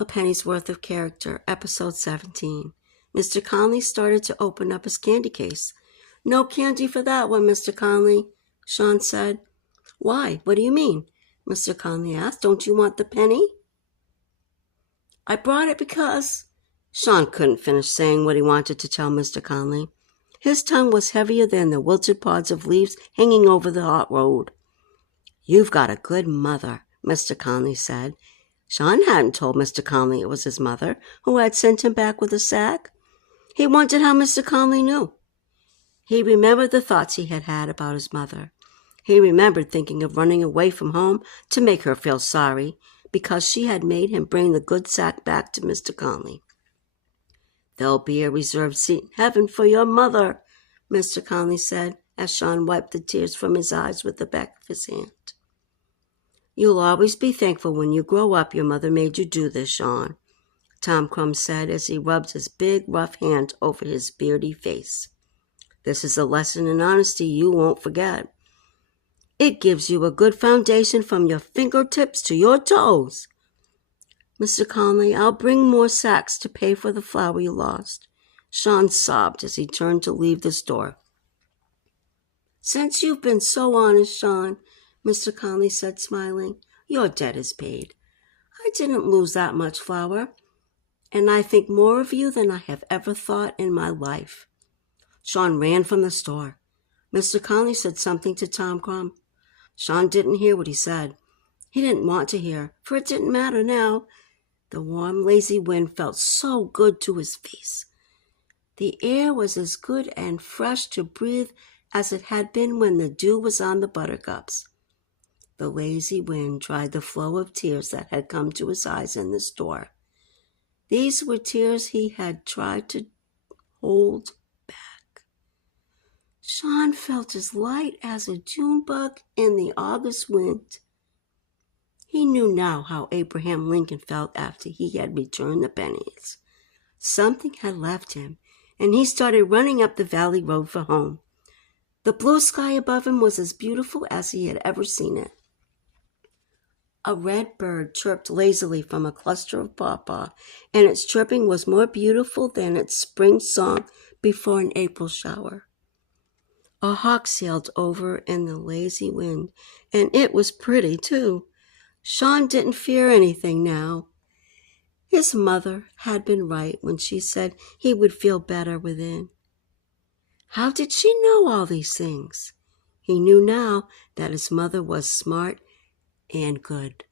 A Penny's Worth of Character, Episode 17. Mr. Conley started to open up his candy case. "No candy for that one, Mr. Conley," Sean said. "Why? What do you mean?" Mr. Conley asked. "Don't you want the penny?" "I brought it because—" Sean couldn't finish saying what he wanted to tell Mr. Conley. His tongue was heavier than the wilted pods of leaves hanging over the hot road. "You've got a good mother," Mr. Conley said. Sean hadn't told Mr. Conley it was his mother who had sent him back with a sack. He wondered how Mr. Conley knew. He remembered the thoughts he had had about his mother. He remembered thinking of running away from home to make her feel sorry because she had made him bring the good sack back to Mr. Conley. "There'll be a reserved seat in heaven for your mother," Mr. Conley said, as Sean wiped the tears from his eyes with the back of his hand. "You'll always be thankful when you grow up your mother made you do this, Sean," Tom Crumb said as he rubbed his big, rough hand over his beardy face. "This is a lesson in honesty you won't forget. It gives you a good foundation from your fingertips to your toes. Mr. Conley, I'll bring more sacks to pay for the flour you lost." Sean sobbed as he turned to leave the store. "Since you've been so honest, Sean," Mr. Conley said, smiling, "your debt is paid. I didn't lose that much flour, and I think more of you than I have ever thought in my life." Sean ran from the store. Mr. Conley said something to Tom Crumb. Sean didn't hear what he said. He didn't want to hear, for it didn't matter now. The warm, lazy wind felt so good to his face. The air was as good and fresh to breathe as it had been when the dew was on the buttercups. The lazy wind dried the flow of tears that had come to his eyes in the store. These were tears he had tried to hold back. Sean felt as light as a June bug in the August wind. He knew now how Abraham Lincoln felt after he had returned the pennies. Something had left him, and he started running up the valley road for home. The blue sky above him was as beautiful as he had ever seen it. A red bird chirped lazily from a cluster of pawpaw, and its chirping was more beautiful than its spring song before an April shower. A hawk sailed over in the lazy wind, and it was pretty, too. Sean didn't fear anything now. His mother had been right when she said he would feel better within. How did she know all these things? He knew now that his mother was smart and good.